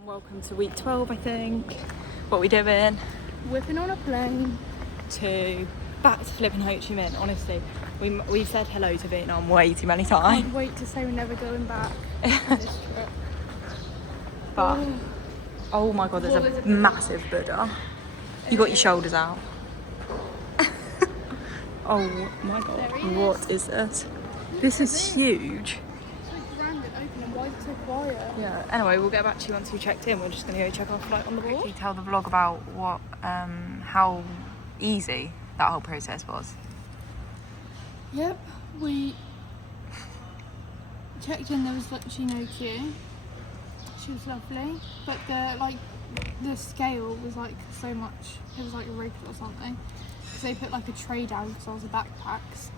Welcome to week 12, I think. What we doing? Whipping on a plane. Back to flipping Ho Chi Minh. Honestly, we've said hello to Vietnam way too many times. Can't wait to say we're never going back on this trip. But oh my god, there's a massive Buddha. You got your shoulders out. Oh my god, what is this? This is huge. Why is it so quiet? Yeah. Anyway, we'll get back to you once we checked in. We're just going to go check our flight on the board. Can you tell the vlog about what, how easy that whole process was? Yep, we checked in. There was literally no queue. She was lovely, but the scale was like so much. It was like a rigged or something because they put like a tray down because I was the backpacks.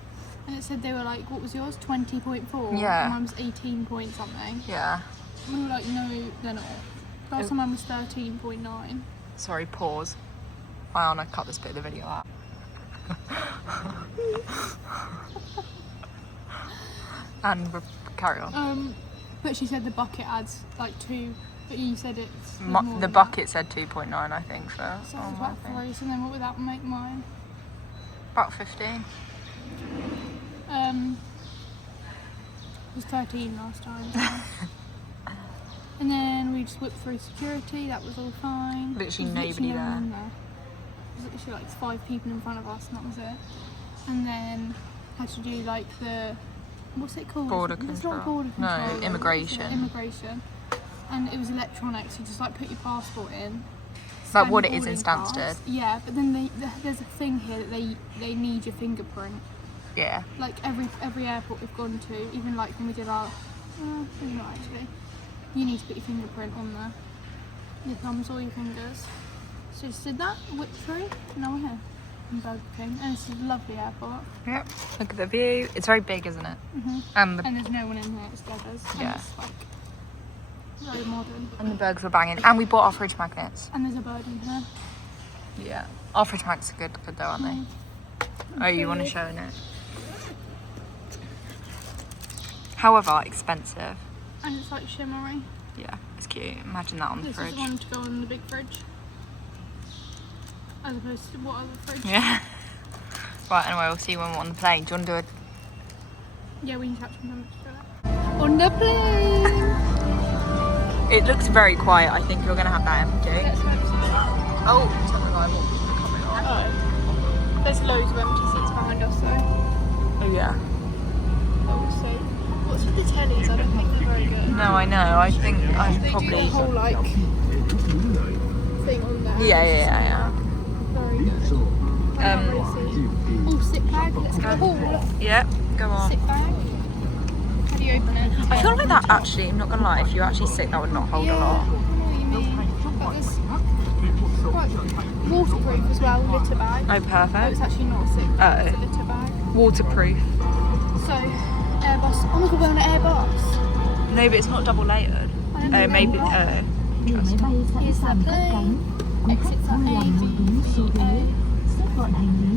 And it said they were like, what was yours? 20.4? Yeah. And mine was 18 point something. Yeah. And we were like, no, they're not. Last time mine was 13.9. Sorry, pause. Ayana, cut this bit of the video out. And carry on. But she said the bucket adds like 2, but you said it's The bucket said 2.9, I think, for so it's about 3, so then what would that make mine? about 15. It was 13 last time. So. And then we just whipped through security, that was all fine. Literally There was nobody no one there. in there. There was literally like 5 people in front of us and that was it. And then had to do like the, what's it called? Border It's control. not border control. No, though. immigration. What's it? Immigration. And it was electronic, so you just like put your passport in. Like scan what your it is in boarding Stansted. pass. Yeah, but then there's a thing here that they need your fingerprint. Yeah. Like every airport we've gone to, even like when we did our, maybe not actually, you need to put your fingerprint on there, your thumbs or your fingers. So just did that, whipped through, and now we're here in Burger King, and it's a lovely airport. Yep. Look at the view. It's very big, isn't it? Mm-hmm. And And there's no one in here, it's beggars. Yeah. And it's like very modern. and the burgers were banging. And we bought our fridge magnets. And there's a bird in here. Yeah. Our fridge magnets are good though, aren't they? Oh, you want to show it? However, expensive. And it's like shimmery. Yeah, it's cute. Imagine that on the This fridge. is one to go on the big fridge. As opposed to what other fridge? Yeah. Right, anyway, we'll see you when we're on the plane. Do you want to do it? Yeah, we can catch them on the plane. It looks very quiet. I think you're going to have that empty. Let's hope so. Oh, tell me why I'm coming on. Oh. There's loads of empty seats behind us though. Oh, yeah. Obviously. What's with the tellies? I don't think they're very good. No, I know. I think I They probably... do the whole like thing on there. Yeah. Very good. Oh, sit bag. Let's go. Oh, Yeah, go on. sit bag. How do you open it? I feel like that actually, I'm not going to lie, if you actually sit, that would not hold a lot. I know what you mean. But this quite waterproof as well, litter bag. Oh, Oh, it's perfect. actually not a sit bag, it's a Oh. litter bag. Waterproof. So, Airbus. Oh my god, we're on an Airbus. No, but it's not double layered. I don't Oh, know maybe. that. Oh. Here's the plane. Exits are A, B, C, A.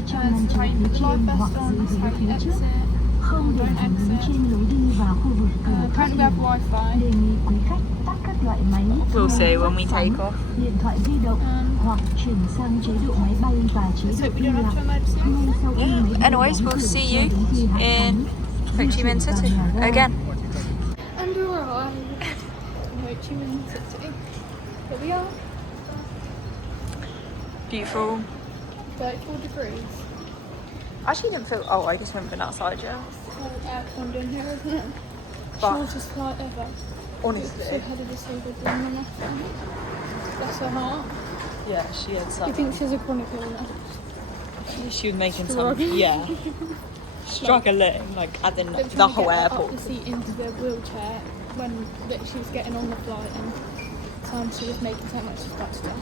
Turns right, live vest on, that's how you exit. Don't exit. Apparently we have Wi-Fi. We'll see when we take off. Let's hope we don't have to emergency. Yeah. Anyways, we'll see you in Ho Chi Minh City again. And we're arrived in Ho Chi Minh City. Here we are. Beautiful. 34 degrees. I actually didn't feel. Oh, I just haven't been outside yet. All aircon in here, isn't it? But- Shortest flight ever. So Honestly. had a disabled woman nothing. Bless her heart. Yeah, she had You some. think she's a chronic illness? She was making some. Struggling. Yeah. Struggling, like as in They were the trying to whole get her airport. Up the seat into the wheelchair when she was getting on the flight, and time she was making so much she's about to die.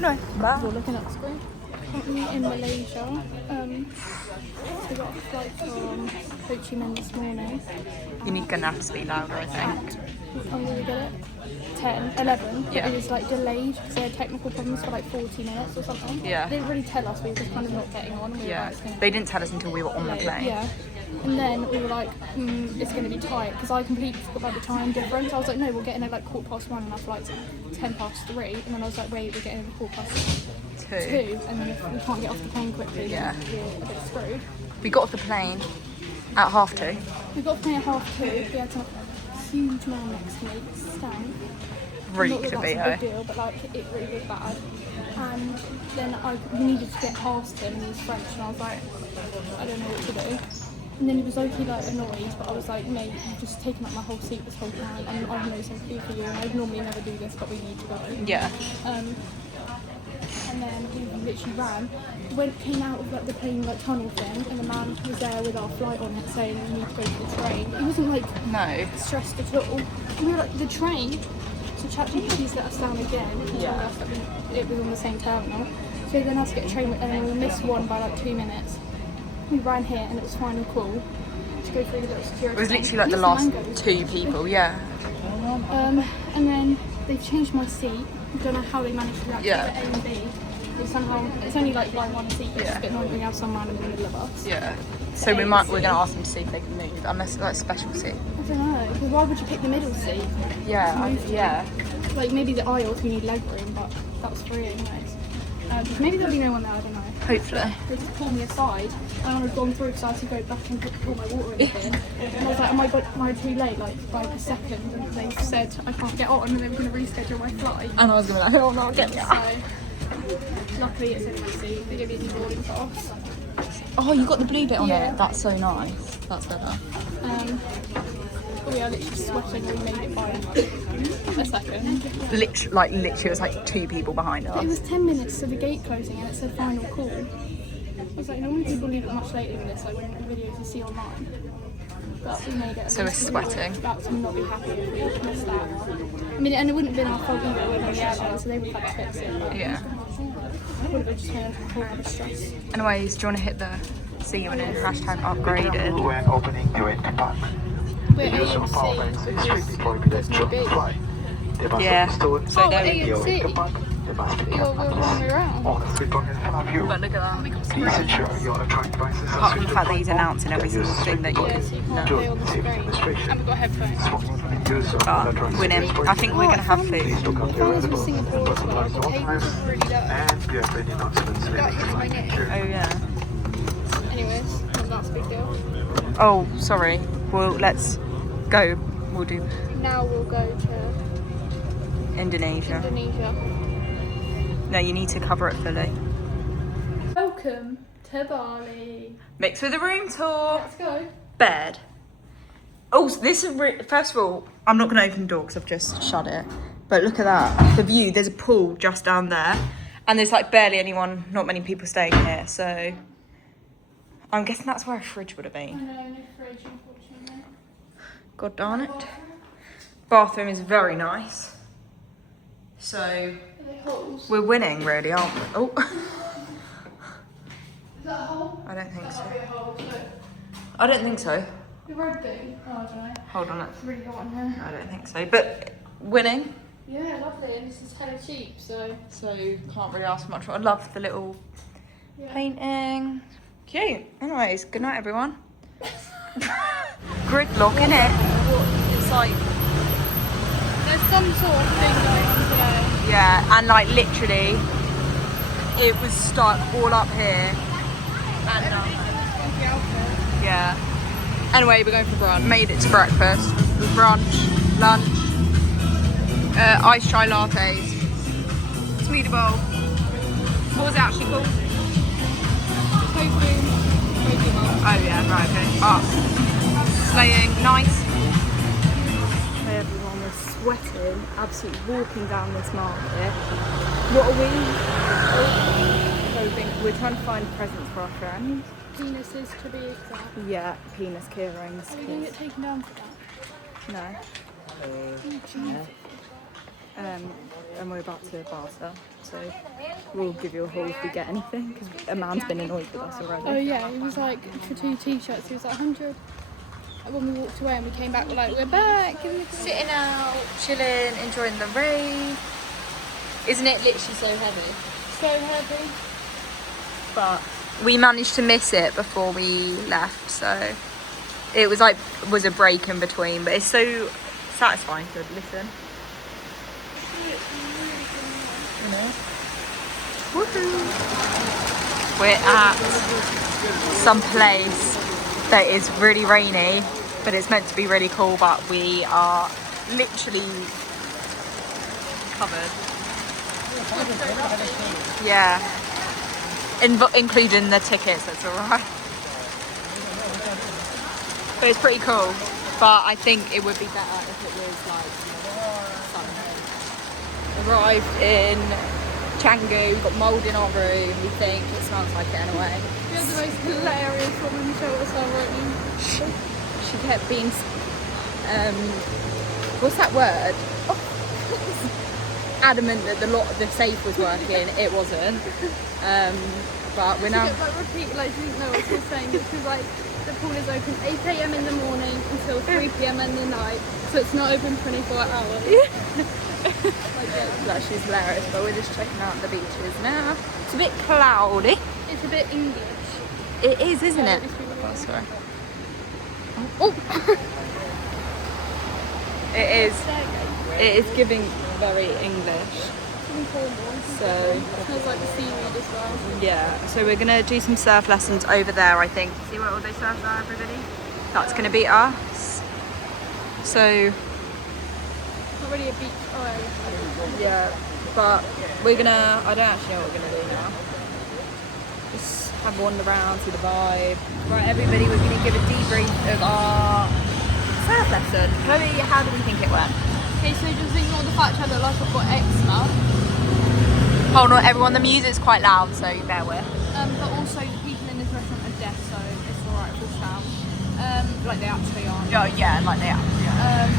No. We're looking at the screen. Currently in Malaysia. We got a flight from Ho Chi Minh this morning. You're gonna have to speak louder, I think. What time did we get it? 11. But Yeah. it was like delayed because they had technical problems for like 40 minutes or something. Yeah. They didn't really tell us. We were just kind of not getting on. We were Yeah. like, They didn't tell us until we were on the plane. Yeah. And then we were like, it's going to be tight because I completely forgot about the time difference. I was like, no, we're getting at like 1:15 and our flight's 3:10. And then I was like, wait, we're getting at 2:15. And then if we can't get off the plane quickly, then we're a bit screwed. We got off the plane at 2:30. We got off the plane at 2:30. We had some huge man next to me, Stan. Really Not that could be, that's a big deal, but like it really was bad. And then we needed to get past him, and he's French, and I was like, I don't know what to do. And then he was like annoyed, but I was like, mate, you've just taken up my whole seat this whole time, and I have no sympathy for you, and I normally never do this, but we need to go. Yeah. And then we literally ran, came out of like the plane like tunnel thing, and the man was there with our flight on it saying we need to go to the train. He wasn't like stressed at all. We were like the train. So ChatGPT's let us down again. Yeah. It was on the same terminal. So then I had to get a train, and then we missed one by like 2 minutes. We ran here, and it was final call to go through the little security. It was literally like the last 2 people, yeah. And then they've changed my seat. I don't know how they managed to do that. Yeah. A and B. They somehow, it's only like by one seat, but it's a bit annoying when we have some man in the middle of us. Yeah. So we're going to ask them to see if they can move, unless it's like a special seat. I don't know, because why would you pick the middle seat? Yeah, Like maybe the aisles, we need leg room, but that's free anyways. Maybe there'll be no one there, I don't know. Hopefully. They just pulled me aside, and I had gone through because I had to go back and put all my water in the bin. And I was like, am I too late? Like by a second, and they said I can't get on, and they were going to reschedule my flight. And I was going to be like, oh no, get me out. So, luckily it's in my seat. They gave me a boarding pass. Oh, you got the blue bit on Yeah. it. That's so nice. That's better. We are literally sweating. We made it by like a second. Literally, it was like 2 people behind It us. was 10 minutes to the gate closing, and it said final call. I was like, normally people leave it much later than this, like when the videos you see online. But we made it. So we're sweating. About to not be happy if we missed that. I mean, and it wouldn't have been our fault either. It would have been the airline, so they would have had to fix it. But Yeah. it would have just been a whole lot of stress. Anyways, do you want to hit the see you in #upgraded? When opening your compartment. We're The use of power banks is strictly prohibited during flight. They must Yeah. be stored So there we in your go. compartment. They must be We're kept the wrong way around. on a slip in front of you. But look at that. Please ensure your electronic devices are Apart from the switched fact that to he's flight announcing mode. every Use single thing that you Yeah, so you can't do play on the safety screen. restrictions. And we've got headphones. Use of But electronic winning. devices I think we're going to have Please food. look up your Found this in available Singapore as well. personalized The door tables times are really low. and do you have any announcements That hits my neck. Oh yeah. Anyways, that's a big deal. Oh, sorry. Well, let's go. We'll do Now we'll go to Indonesia. Indonesia. No, you need to cover it fully. Welcome to Bali. Mix with a room tour. Let's go. Bed. Oh, so this is first of all, I'm not going to open the door because I've just shut it. But look at that, the view. There's a pool just down there, and there's like barely anyone, not many people staying here. So I'm guessing that's where a fridge would have I been. know, no fridge, unfortunately. God darn it. Bathroom is very nice. So Are they holes? we're winning, really, aren't we? Oh, Is that a hole? I don't think That so. might be a hole, but I don't think so. the red thing. Oh, I don't know. Hold on, It's really hot in here. I don't think so. But winning. Yeah, lovely, and this is hella cheap, so So can't really ask for much. I love the little yeah. painting. Cute. Anyways, good night, everyone. Gridlock, innit? It's like, There's some sort of thing going on today. yeah, and like literally, it was stuck all up here. And Funky outfit. yeah. Anyway, we're going for brunch. Made it to breakfast. Brunch, lunch, iced chai lattes, smoothie bowl. What was it actually called? Tofu. Tofu bowl. Oh yeah, right, okay. Up. Slaying, nice. Hey everyone, we're sweating, absolutely walking down this market. What are we? Hoping. We're trying to find presents for our friends. Penises to be exact. Yeah, penis earrings. Are we going to get taken down for that? No. And we're about to barter, so we'll give you a haul if we get anything, because a man's been annoyed with us already. Oh yeah, it was like for 2 t-shirts, it was like 100. And when we walked away and we came back, we're like, we're back. Give me a Sitting out, chilling, enjoying the rain. Isn't it literally so heavy? So heavy. But we managed to miss it before we left, so it was a break in between, but it's so satisfying to listen. You know? Woohoo! We're at some place that is really rainy, but it's meant to be really cool, but we are literally covered. Yeah. Including the tickets, that's alright. But it's pretty cool. But I think it would be better if it was like sunny. Arrived in Canggu, we've got mould in our room, we think it smells like it anyway. We had the most hilarious woman who showed us our room. She kept being, what's that word? Adamant that the safe was working. It wasn't. But we're now. She kept like repeating, like she didn't know what she was saying. Because like the pool is open 8 a.m. in the morning until 3 p.m. in the night, so it's not open 24 hours. That she's hilarious, but we're just checking out the beaches now. It's a bit cloudy. It's a bit English. It is, isn't it? It's really Oh, sorry. Oh. It is. It is giving very English. So It smells like the seaweed as well. yeah. So we're gonna do some surf lessons over there, I think. See where all those surfs are, everybody? That's gonna be us. So Not really a beach. Oh, yeah, but we're gonna. I don't actually know what we're gonna do now. Just have a wander around, see the vibe. Right, everybody, we're gonna give a debrief of our surf lesson. Chloe, how do we think it went? okay, so just ignore the fact I look like I've got eczema. Hold on, everyone. The music's quite loud, so bear with. But also the people in this restaurant are deaf, so it's alright if we shout. Like they actually are. Oh yeah, like they are. Yeah.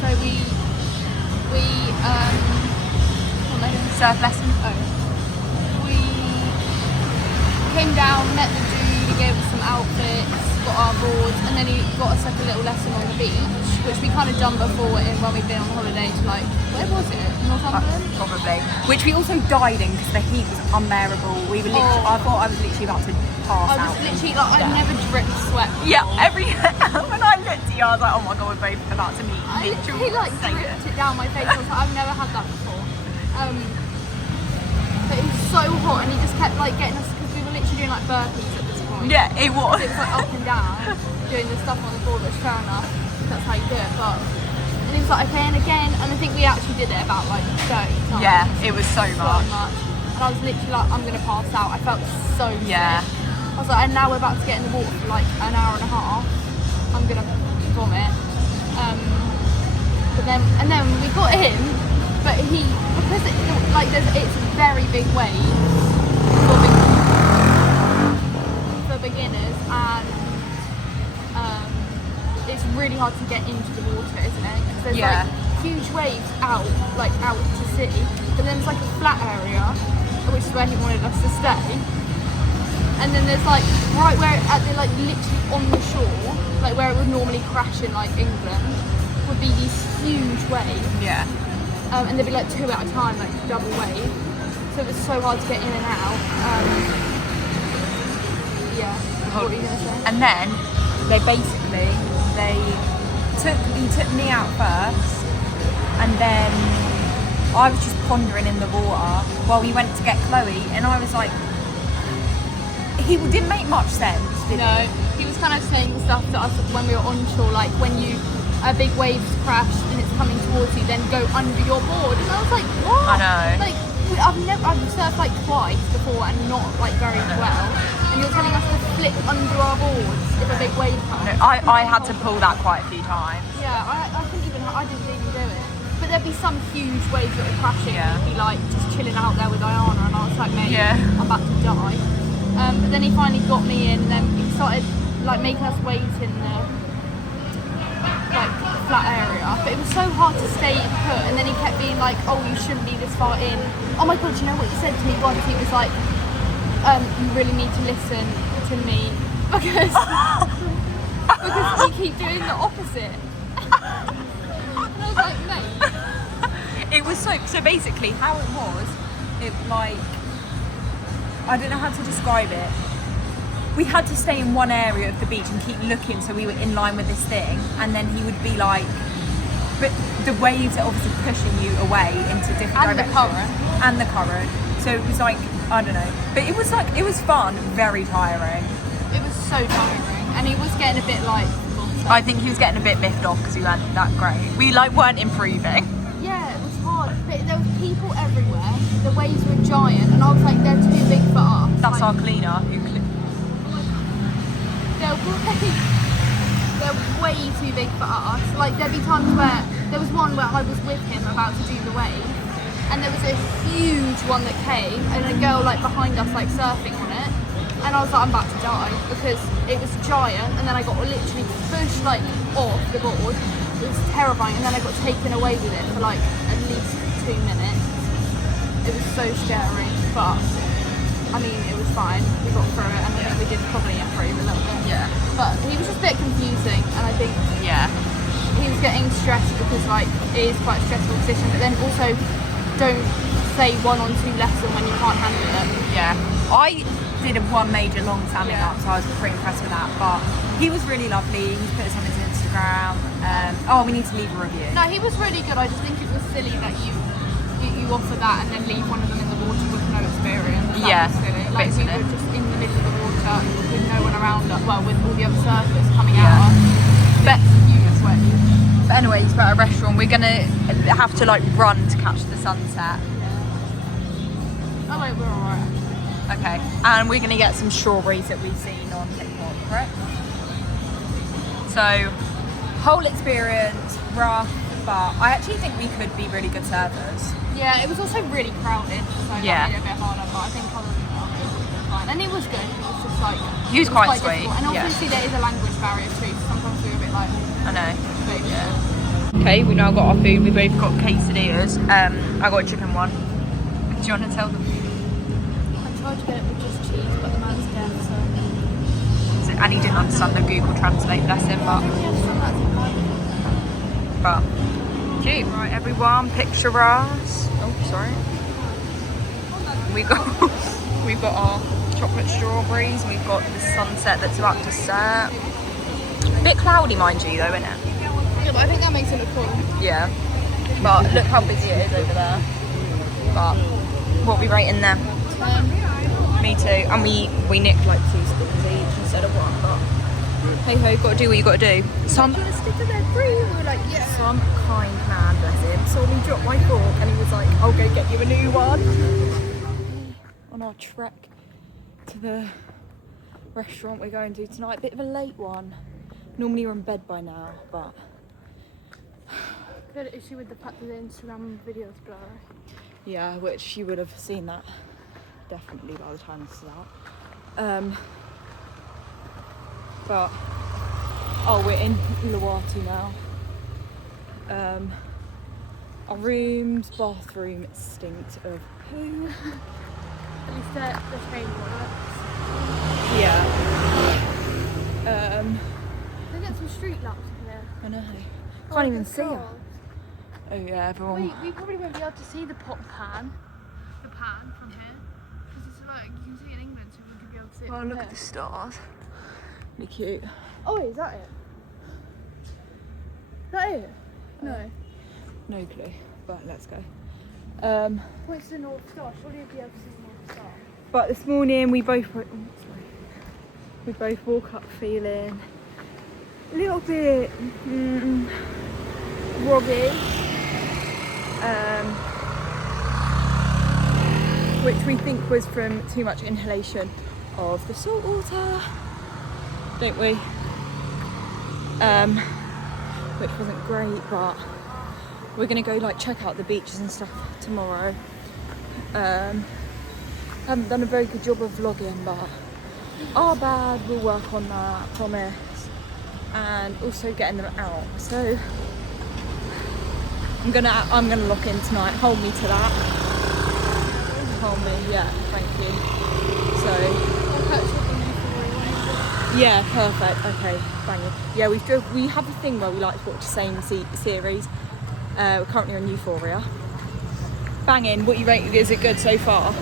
So we what am I doing? Surf lesson. Oh. We came down, met the dude, he gave us some outfits, got our boards, and then he got us like a little lesson on the beach, which we kind of done before when we've been on holiday to like, where was it? Northumberland? Probably. Which we also died in because the heat was unbearable. We were literally, I thought I was literally about to pass I out. was literally like, I've never dripped sweat before. Yeah, when I looked at you, I was like, oh my god, we're both about to meet I literal literally like Satan. dripped it down my face. I was like, I've never had that before. But it was so hot, and he just kept like getting us because we were literally doing like burpees at this point. Yeah, it was. It was like up and down, doing the stuff on the board, which fair enough. That's how you do it. But and he was like, okay, and again, and I think we actually did it about like 30 times. Yeah, it was so So much. much. And I was literally like, I'm gonna pass out. I felt so sick. Yeah. I was like, and now we're about to get in the water for like an hour and a half. I'm gonna vomit. But then we got in, but because it's a very big wave for beginners, and it's really hard to get into the water, isn't it? Because there's Yeah. like huge waves out to sea, but then there's like a flat area, which is where he wanted us to stay. And then there's like right where like literally on the shore, like where it would normally crash in like England, would be these huge waves. Yeah. And there'd be like 2 at a time, like double wave. So it was so hard to get in and out. Yeah. What were you gonna say? And then he took me out first, and then I was just pondering in the water while we went to get Chloe, and I was like, he didn't make much sense, did No, he? he was kind of saying stuff to us when we were on shore, like when a big wave's crashed and it's coming towards you, then go under your board. And I was like, what? I know. Like, I've surfed like twice before and not like very well. And you're telling us to flip under our boards if a big wave comes. I had to pull that quite a few times. Yeah, I didn't even do it. But there'd be some huge waves that were crashing, Yeah. and he'd be like just chilling out there with Diana, and I was like, mate, Yeah. I'm about to die. But then he finally got me in, and then he started like making us wait in the like flat area. But it was so hard to stay put, and then he kept being like, oh, you shouldn't be this far in. Oh my god, you know what he said to me once? He was like, you really need to listen to me because you keep doing the opposite. And I was like, mate. It was so basically how it was, it like, I don't know how to describe it. we had to stay in one area of the beach and keep looking so we were in line with this thing, and then he would be like, but the waves are obviously pushing you away into different directions. And the current. So it was like, I don't know. But it was fun, very tiring. It was so tiring. And he was getting a bit like... I think he was getting a bit miffed off because we weren't that great. We like weren't improving. Yeah, it was hard. But there was people everywhere. The waves were giant, and I was like, they're too big for us. That's like, our cleaner who they're way too big for us. Like there'd be times where there was one where I was with him about to do the wave, and there was a huge one that came, and a girl like behind us like surfing on it, and I was like, I'm about to die because it was giant, and then I got literally pushed like off the board. It was terrifying, and then I got taken away with it for like at least 2 minutes. It was so scary, but I mean, it was fine. We got through it, and I think we did probably improve a little bit. Yeah. But he was just a bit confusing, and I think he was getting stressed because like it is quite a stressful position. But then also, don't say 1 or 2 lesson when you can't handle it. Yeah. I did one major long standing up, so I was pretty impressed with that. But he was really lovely. He's put us on his Instagram. We need to leave a review. No, he was really good. I just think it was silly that you offer that and then leave one of them in the water with no experience. That was silly. Like we were just in the middle of the water with no one around us. Well, with all the other surfers coming out. But you just went. But anyway, it's about a restaurant. We're gonna have to like run to catch the sunset. Oh wait, we're alright. Okay, and we're gonna get some strawberries that we've seen on TikTok, correct? So, whole experience rough, but I actually think we could be really good surfers. Yeah, it was also really crowded, so that made it a bit harder, but I think other than that, it was fine. And it was good, it was just like... He was quite sweet. Difficult. And obviously there is a language barrier too, so sometimes we were a bit like... I know. Yeah. Okay, we've now got our food, we both got quesadillas. I got a chicken one. Do you want to tell them? I tried to get it with just cheese, but the man's deaf, so... And he didn't understand the Google Translate, bless him, but... But... Cute. Right, everyone, picture us. Oh, sorry. We've got our chocolate strawberries. We've got the sunset that's about to set. A bit cloudy, mind you, though, isn't it? Yeah, but I think that makes it look cool. Yeah. But look how busy it is over there. But what are we rating them? Me too. And we nicked like 2 spoons each instead of 1. But hey ho, gotta do what you gotta do. Some. Do you want to stick to their free? We were like, yeah. Some kind man, bless him, saw me drop my fork and he was like, I'll go get you a new one. On our trek to the restaurant we're going to tonight, bit of a late one. Normally you're in bed by now, but... Got an issue with the fact that the Instagram video's blurry. Yeah, which you would have seen that definitely by the time this is out. But... Oh, we're in Uluwatu now. Our room's bathroom stinks of poo. At least the train works. Yeah. Look at some street lamps in here. I know. Can't even see God. her. Oh yeah, everyone. Wait, we probably won't be able to see the pot pan. The pan from here. Because it's like, you can see it in England, so we could be able to see it Oh, from look here. at the stars. Really cute. Oh, wait, is that it? Is that it? No. No clue, but let's go. Points to the North Star. Surely you'd be able to see the North Star. But this morning we both woke up feeling a little bit groggy, which we think was from too much inhalation of the salt water, don't we? Which wasn't great, but we're gonna go like check out the beaches and stuff tomorrow. Haven't done a very good job of vlogging, but our bad, we'll work on that, promise. And also getting them out. So I'm gonna lock in tonight. Hold me to that. Hold me, yeah, thank you. So yeah, perfect. Okay, banging. Yeah, we have a thing where we like to watch the same series. We're currently on Euphoria. Banging. What you rate? Is it good so far?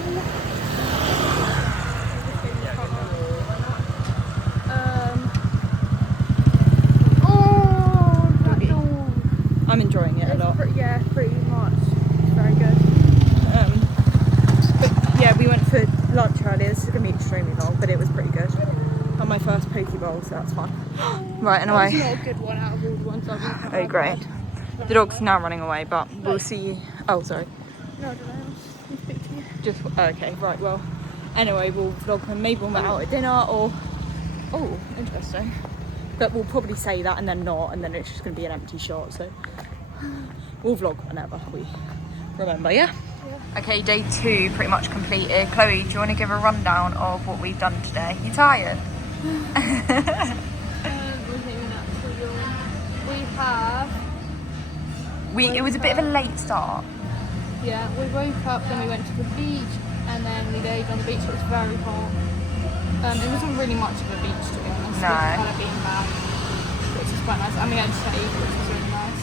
I'm enjoying it a lot. Yeah, pretty much. Very good. But yeah, we went for lunch earlier. This is going to be extremely long, but it was pretty good. On my first poke bowl, so that's fun. Right, That was anyway. not a good one out of all the ones I've had. Oh, great. The dog's now running away, but we'll see. Oh, sorry. No, I don't know. I'll speak to you. Just okay, right. Well, anyway, we'll vlog when maybe when we're out at dinner or. Oh, interesting. But we'll probably say that and then not, and then it's just going to be an empty shot. So we'll vlog whenever we remember. Yeah. Okay, day 2 pretty much completed. Chloe, do you want to give a rundown of what we've done today? You tired? It was a bit of a late start. Yeah, we woke up, then we went to the beach, and then we laid on the beach. It was very hot. It wasn't really much of a beach, to be honest. No. We just had a beanbag, which was quite nice. And we had shade, which was really nice.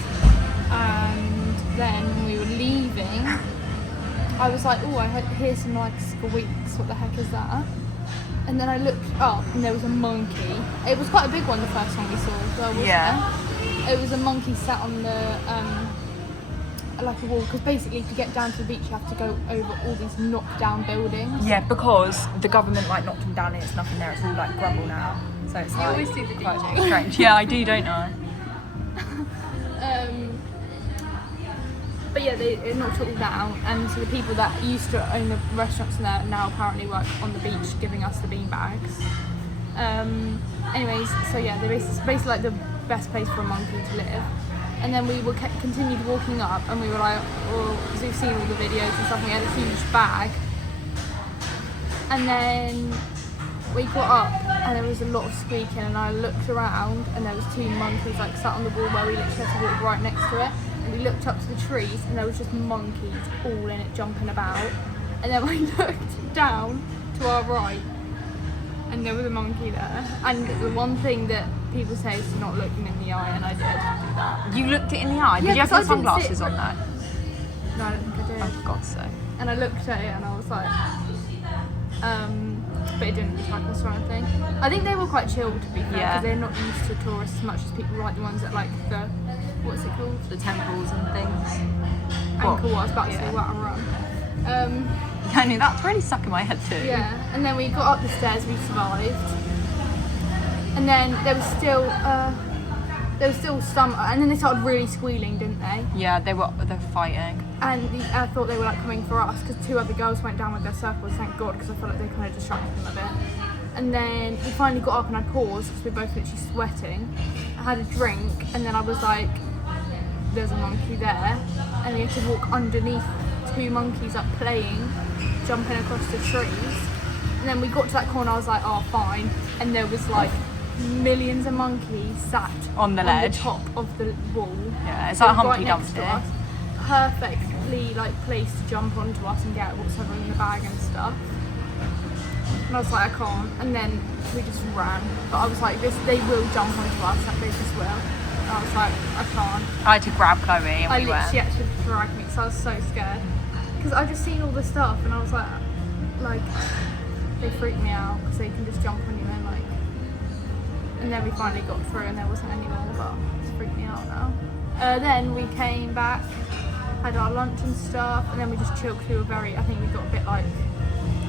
And then when we were leaving, I was like, oh, I hear some like squeaks. What the heck is that? And then I looked up, and there was a monkey. It was quite a big one the first one we saw as well, wasn't it? It was a monkey sat on the like a wall, because basically to get down to the beach you have to go over all these knocked down buildings. Yeah, because the government like knocked them down and it's nothing there. It's all like grumble now. So it's like always do the quite DJing. strange. Yeah, I do, don't I? But yeah, they knocked it all down, and so the people that used to own the restaurants there now apparently work on the beach giving us the beanbags. Anyways, so yeah, they're basically like the best place for a monkey to live. And then we continued walking up, and we were like, well, because we've seen all the videos and stuff, and we had a huge bag. And then we got up, and there was a lot of squeaking, and I looked around, and there was 2 monkeys like sat on the wall where we literally had to walk right next to it. And we looked up to the trees, and there was just monkeys all in it jumping about. And then we looked down to our right, and there was a monkey there. And the one thing that people say is to not look them in the eye, and I did do that. You looked it in the eye? Yeah, Did you have your 'cause I didn't sunglasses sit- on that? No, I don't think I did. Oh, for God's sake. And I looked at it, and I was like, but it didn't attack us or anything. I think they were quite chill, to be fair, because Yeah. they're not used to tourists as much as people like the ones that like the, what's it called? The temples and things. Angkor Wat, I was about to Yeah. say Wat Arun. I knew that's really stuck in my head too. Yeah, and then we got up the stairs, we survived. And then there was still some, and then they started really squealing, didn't they? Yeah, they're fighting. And I thought they were like coming for us, because 2 other girls went down with their circles, thank God, because I felt like they kind of distracted them a bit. And then we finally got up and I paused, because we were both literally sweating. I had a drink, and then I was like, there's a monkey there. And we had to walk underneath 2 monkeys up playing, jumping across the trees. And then we got to that corner, I was like, oh, fine. And there was like millions of monkeys sat On the ledge. top of the wall. Yeah, it's like right Humpty next to Dumpty. us. Perfectly like place to jump onto us and get whatever in the bag and stuff. And I was like, I can't. And then we just ran. But I was like, they will jump onto us, like they just will. And I was like, I can't. I had to grab Chloe and I we went. literally had to drag me, so I was so scared. Because I've just seen all this stuff, and I was like, they freak me out because they can just jump on you and like. And then we finally got through, and there wasn't any more, but it's freaked me out now. Then we came back, had our lunch and stuff, and then we just chilled. We were I think we got a bit like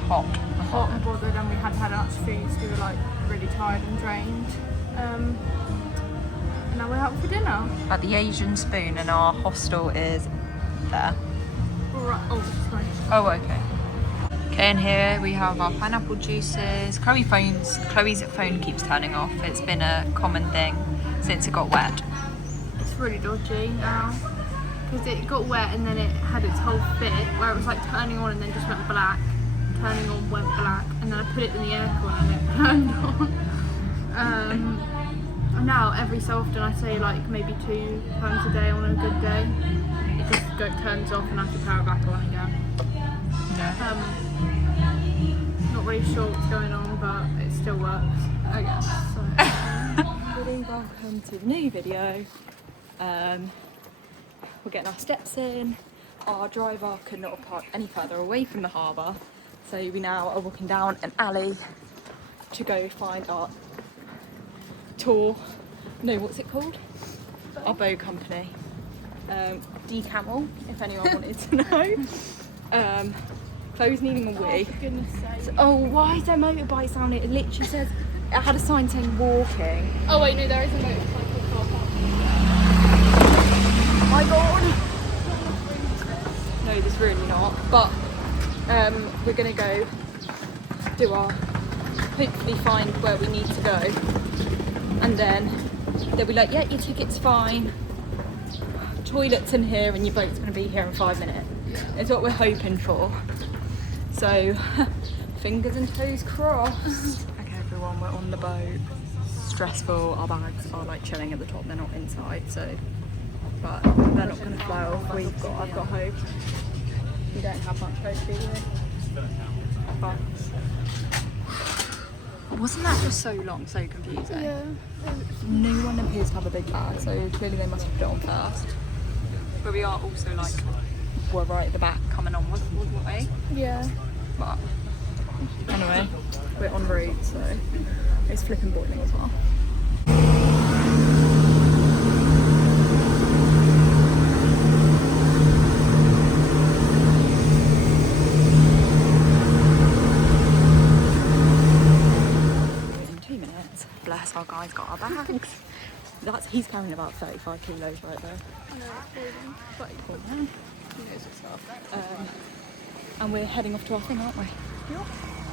Hot. and bothered, and we hadn't had much food, so we were like really tired and drained. And now we're out for dinner. At the Asian Spoon, and our hostel is there. Right. Oh, sorry. Oh, okay. Okay, and here we have our pineapple juices. Chloe's phone keeps turning off. It's been a common thing since it got wet. It's really dodgy now because it got wet and then it had its whole fit where it was like turning on and then just went black, turning on went black, and then I put it in the aircon and it turned on. And now every so often, I say like maybe 2 times a day on a good day, it just turns off and I have to power it back on again. Yeah. Not really sure what's going on, but it still works, I guess. So. Everybody, welcome to the new video. We're getting our steps in. Our driver could not have parked any further away from the harbour, so we now are walking down an alley to go find our tour. No, what's it called? Our boat company. decamel, if anyone wanted to know. Chloe's needing a wee. For goodness sake. Oh, why is there motorbikes down here? It literally says, it had a sign saying walking. Oh wait, no, there is a motorcycle car park. Oh my god! No, there's really not. But we're gonna go do our, hopefully find where we need to go. And then they'll be like, yeah, your ticket's fine. Toilet's in here and your boat's gonna be here in 5 minutes. It's what we're hoping for. So, fingers and toes crossed. Okay everyone, we're on the boat. Stressful, our bags are like chilling at the top, they're not inside, so. But they're not gonna fly off. I've got hope. We don't have much hope, do we? But wasn't that just so long, so confusing? Yeah. No one appears to have a big bag, so clearly they must have put it on first. But we are also like, we're right at the back coming on, wasn't we? Yeah. But anyway, we're en route, so it's flipping boiling as well. In 2 minutes, bless our guy's got our bags. He's carrying about 35 kilos right there. I know, it's boiling. But cool, man. He knows his stuff. And we're heading off to our thing, aren't we? Yeah.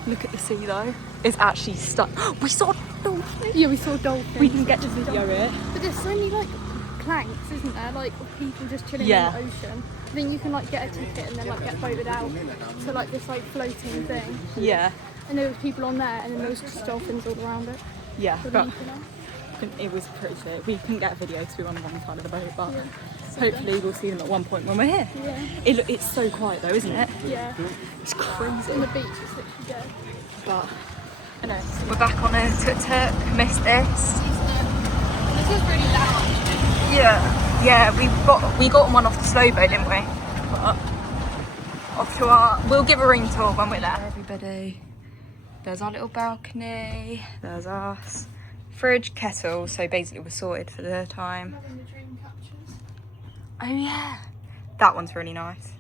Look at the sea though. It's actually stuck. We saw dolphins. Yeah, we saw dolphins. We didn't get to video it. But there's so many like planks, isn't there? Like of people just chilling Yeah. in the ocean. Then you can like get a ticket and then like get boated out to like this like floating thing. Yeah. And there was people on there, and then there was just dolphins all around it. Yeah. With But people on. it was pretty sick. We couldn't get a video because we were on the wrong side of the boat, but Yeah. hopefully we'll see them at one point when we're here. Yeah. It's so quiet though, isn't it? Yeah. It's On crazy. the beach, it's literally dead. But I know. We're back on a tuk-tuk. Missed this. This is really loud. Yeah. Yeah. We got one off the slow boat, didn't we? But off to our. We'll give a ring tour when we're there. Everybody. There's our little balcony. There's us. Fridge, kettle. So basically we're sorted for the time. Having the dream catchers. Oh yeah. That one's really nice.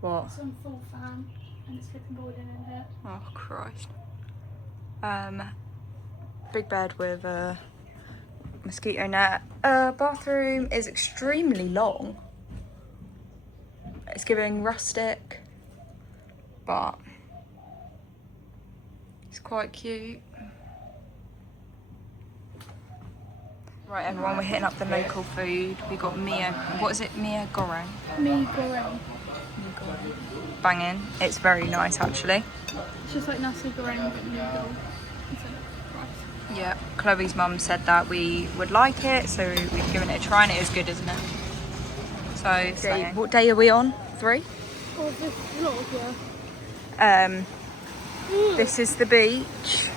What? It's on full fan, and it's flipping boiling in here. Oh Christ. Big bed with a mosquito net. Bathroom is extremely long. It's giving rustic, but it's quite cute. Right everyone, we're hitting up the local food. We got Mia, what is it? Mia goreng. Me goreng. Banging. It's very nice actually. It's just like nasi goreng but noodle instead of rice. Yeah, Chloe's mum said that we would like it, so we've given it a try and it is good, isn't it? So, what day are we on? 3? Oh, this vlog, yeah. This is the beach.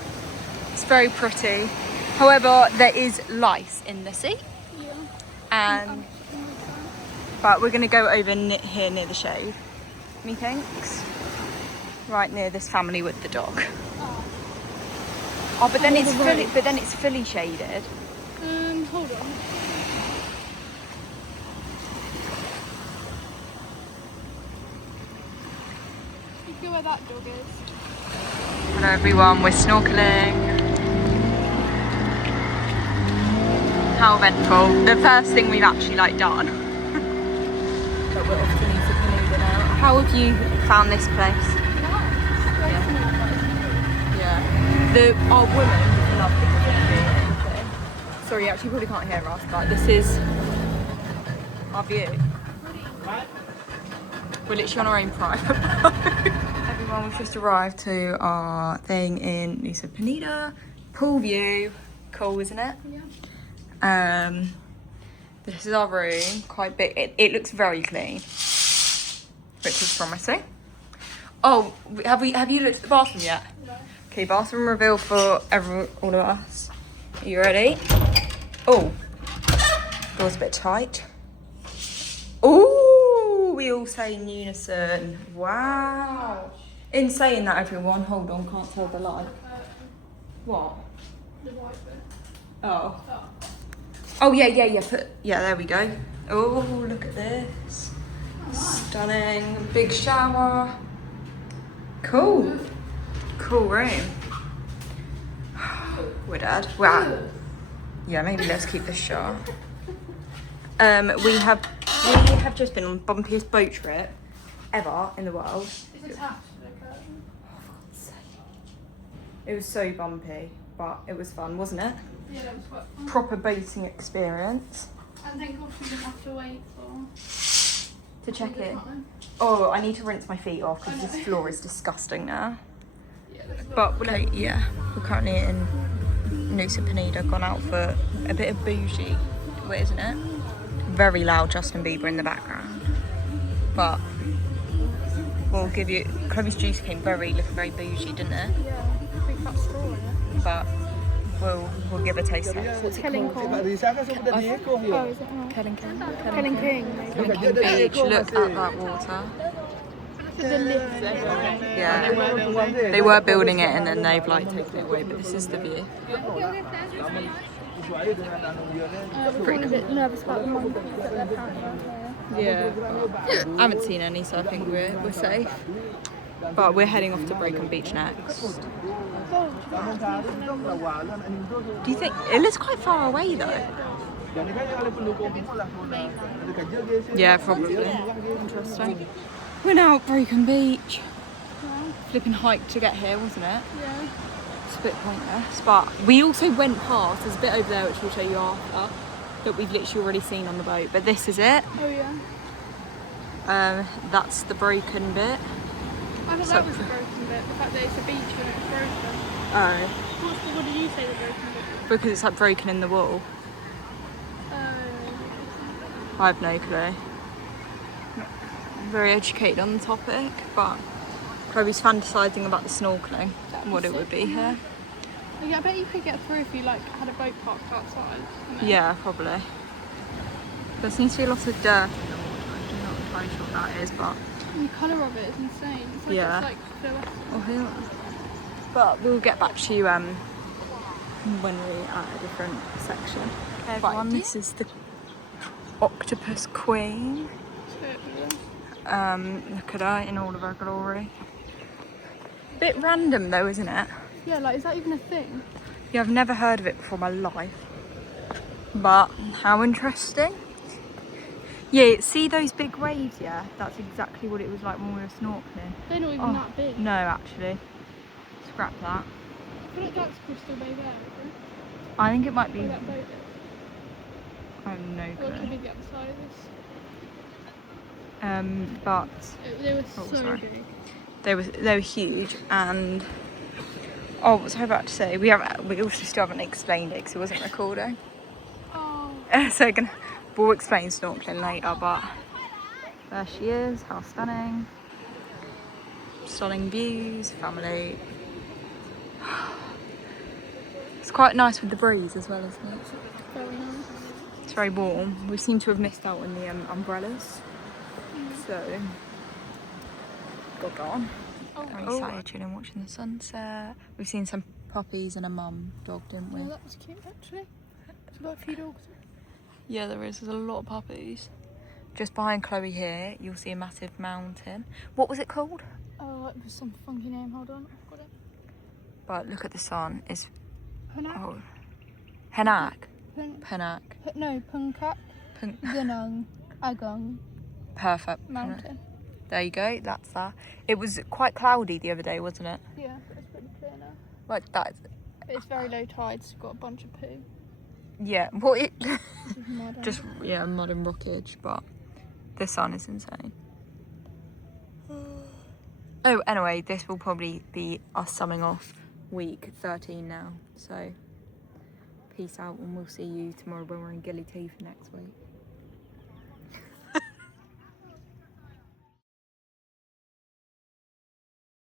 It's very pretty. However, there is lice in the sea, Yeah. and but we're gonna go over here near the shade. Methinks, right near this family with the dog. Oh, but then it's fully shaded. Hold on. You go where that dog is. Hello everyone, we're snorkeling. How eventful. The first thing we've actually like done. But we're off to Nusa Penida now. How have you found this place? Yeah. Our woman loved it. Sorry, you actually probably can't hear us, but this is our view. We're literally on our own private boat. Everyone, we've just arrived to our thing in Nusa Penida. Pool view. Cool, isn't it? Yeah. This is our room, quite big. It looks very clean, which is promising. Oh, have you looked at the bathroom yet? No. Okay, bathroom reveal for all of us. Are you ready? Oh, door's a bit tight. Ooh, we all say in unison. Wow. In saying that, everyone, hold on, can't tell the light. What? The white bit. Oh. Oh. Oh yeah. Yeah, there we go. Oh, look at this. Stunning. Big shower. Cool. Cool room. We're dead. Wow. Yeah, maybe let's keep this shot. We have just been on the bumpiest boat trip ever in the world. It's attached to the curtain. It was so bumpy, but it was fun, wasn't it? Yeah, that was quite fun. Proper boating experience. And thank God we didn't have to wait for To check the it. time. Oh, I need to rinse my feet off because this floor is disgusting now. Yeah, that's But we're currently in Nusa Penida, gone out for a bit of bougie, isn't it? Very loud Justin Bieber in the background. But we'll give you, Chloe's juice came looking very bougie, didn't it? yeah, big fat straw in it. But we'll give a taste test. What's it Kelling called? Kong. Oh, is it not? Kelling King. Kelling King, maybe. Kelling King Beach. Look at that water. Yeah, they were building it and then they've like taken it away, but this is the view. I'm a bit nervous about the monkeys that they're apparently. Yeah, I haven't seen any, so I think we're safe. But we're heading off to Broken Beach next. Do you think it looks quite far away though? Yeah, probably. Interesting. We're now at Broken Beach. Flipping hike to get here, wasn't it? Yeah. It's a bit pointless, but we also went past. There's a bit over there which we'll show you after that we've literally already seen on the boat. But this is it. Oh yeah. That's the broken bit. I thought that was the broken bit. The fact that it's a beach when it's broken. Oh. What did you say the broken bit? Because it's like broken in the wall. I have no clue. Not very educated on the topic, but Chloe's fantasising about the snorkelling and what it would be here. Yeah, I bet you could get through if you like had a boat parked outside. Yeah, probably. There seems to be a lot of dirt. I'm not quite sure what that is, but And the colour of it is insane. It's like, Yeah. it's like fluorescent. but we'll get back to you when we're at a different section. Okay, everyone, this is the Octopus Queen. Look at her in all of her glory. Bit random though, isn't it? Yeah, like is that even a thing? Yeah, I've never heard of it before in my life. But how interesting. Yeah, see those big waves, yeah? That's exactly what it was like when we were snorkeling. They're not even that big. No, actually. Scrap that. I feel like that's Crystal Bay there, isn't it? I think it might be. Where that boat is. I have no Or it could clue. be the other side of this. But They were Oh, so sorry. big. they were huge, and oh, what was I about to say? We also still haven't explained it because it wasn't recording. Oh. So we'll explain snorkeling later, but there she is. How stunning! Stunning views, family. It's quite nice with the breeze as well, isn't it? Very nice. It's very warm. We seem to have missed out on the umbrellas, so got on. Very sat here chilling, watching the sunset. We've seen some puppies and a mum dog, didn't we? Yeah, that was cute actually. There's got a few dogs. Yeah, there is. There's a lot of puppies. Just behind Chloe here, you'll see a massive mountain. What was it called? Oh, it was some funky name. Hold on, I've got it. But look at the sun. It's Punak. Penak. Pun- Penak. no, Punkak. Pun- Gunung Agung Perfect. Mountain. There you go. That's that. It was quite cloudy the other day, wasn't it? Yeah, but it's pretty clear now. Like that. But it's very low tide, so it's got a bunch of poo. Yeah. What it? Which is mud. Just mud and rockage, but the sun is insane. Oh, anyway, this will probably be us summing off week 13 now. So, peace out, and we'll see you tomorrow when we're in Gilly Tea for next week.